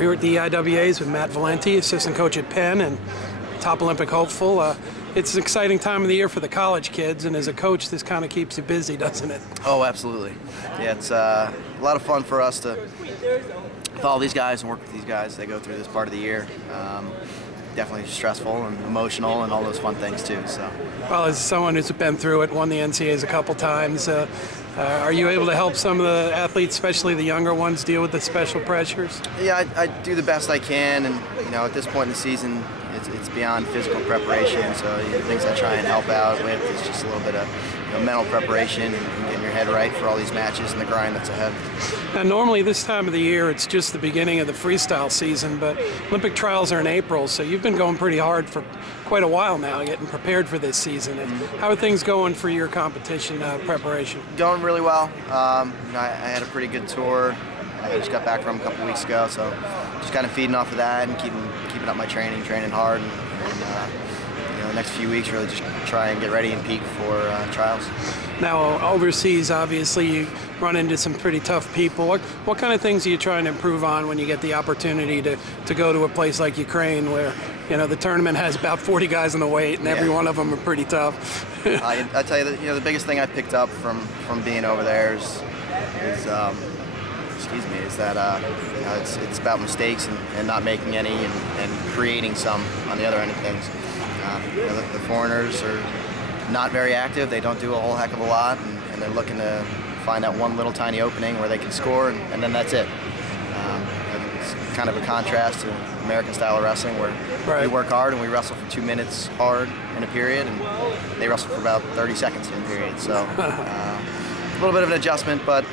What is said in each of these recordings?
We're here at the IWAs with Matt Valenti, assistant coach at Penn and top Olympic hopeful. It's an exciting time of the year for the college kids, and as a coach, this kind of keeps you busy, doesn't it? Oh, absolutely. Yeah, it's a lot of fun for us to follow these guys and work with these guys. They go through this part of the year. Definitely stressful and emotional and all those fun things too. So, well, as someone who's been through it, won the NCAAs a couple times, are you able to help some of the athletes, especially the younger ones, deal with the special pressures? Yeah, I do the best I can, and at this point in the season, it's beyond physical preparation. So the things I try and help out with is just a little bit of mental preparation and getting your head right for all these matches and the grind that's ahead. Now, normally this time of the year, it's just the beginning of the freestyle season, but Olympic trials are in April, so you've been going pretty hard for quite a while now, getting prepared for this season. How are things going for your competition preparation? Going really well. I had a pretty good tour. I just got back from a couple weeks ago, so just kind of feeding off of that and keeping up my training hard, and the next few weeks really just try and get ready and peak for trials. Now, overseas, obviously, you run into some pretty tough people. What kind of things are you trying to improve on when you get the opportunity to go to a place like Ukraine, where the tournament has about 40 guys in the weight, and every one of them are pretty tough? I tell you that the biggest thing I picked up from being over there is that it's about mistakes and not making any and creating some on the other end of things. The foreigners are not very active. They don't do a whole heck of a lot, and they're looking to find that one little tiny opening where they can score, and then that's it. It's kind of a contrast to American style of wrestling, where we work hard and we wrestle for 2 minutes hard in a period, and they wrestle for about 30 seconds in a period. So a little bit of an adjustment, but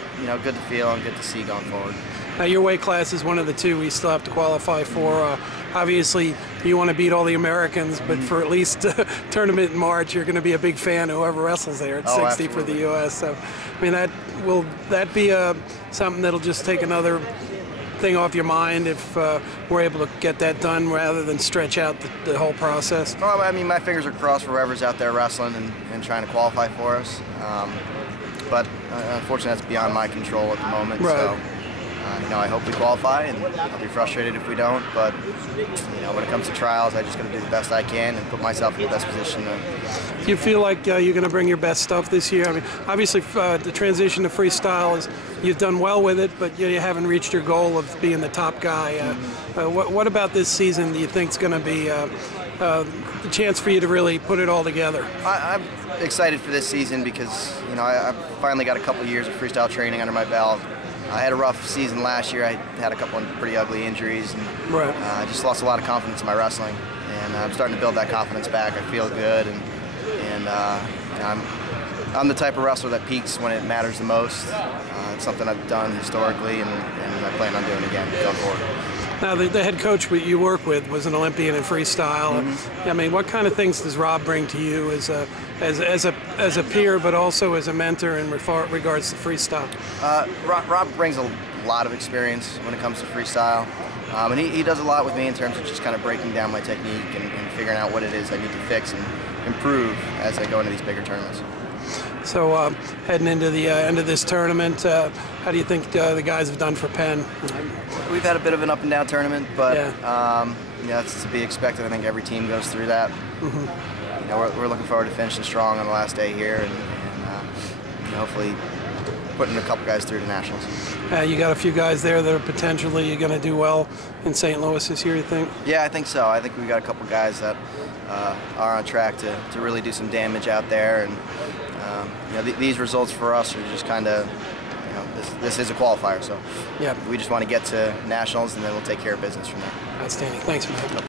good to feel and good to see going forward. Now, your weight class is one of the two we still have to qualify for. Obviously, you want to beat all the Americans, but for at least tournament in March, you're going to be a big fan of whoever wrestles there at 60 absolutely. for the U.S. So, I mean, will that be something that'll just take another thing off your mind if we're able to get that done rather than stretch out the whole process? Well, I mean, my fingers are crossed for whoever's out there wrestling and trying to qualify for us. But unfortunately, that's beyond my control at the moment. Right. So, I hope we qualify, and I'll be frustrated if we don't. But when it comes to trials, I just got to do the best I can and put myself in the best position. Do you feel like you're going to bring your best stuff this year? I mean, obviously, the transition to freestyle is you've done well with it, but you haven't reached your goal of being the top guy. What about this season do you think is going to be the chance for you to really put it all together? I'm excited for this season because I finally got a couple years of freestyle training under my belt. I had a rough season last year. I had a couple of pretty ugly injuries, and I just lost a lot of confidence in my wrestling. And I'm starting to build that confidence back. I feel good, and I'm the type of wrestler that peaks when it matters the most. It's something I've done historically, and I plan on doing again going forward. Now, the head coach you work with was an Olympian in freestyle. I mean, what kind of things does Rob bring to you as a peer, but also as a mentor in regards to freestyle? Rob brings a lot of experience when it comes to freestyle, and he does a lot with me in terms of just kind of breaking down my technique and figuring out what it is I need to fix and improve as I go into these bigger tournaments. So heading into the end of this tournament, how do you think the guys have done for Penn? We've had a bit of an up and down tournament, but that's to be expected. I think every team goes through that. We're looking forward to finishing strong on the last day here, and hopefully putting a couple guys through to nationals. You got a few guys there that are potentially going to do well in St. Louis this year, you think? Yeah, I think so. I think we got a couple guys that are on track to really do some damage out there, and these results for us are just kind of, this is a qualifier, so we just want to get to nationals, and then we'll take care of business from there. Outstanding. Thanks, man.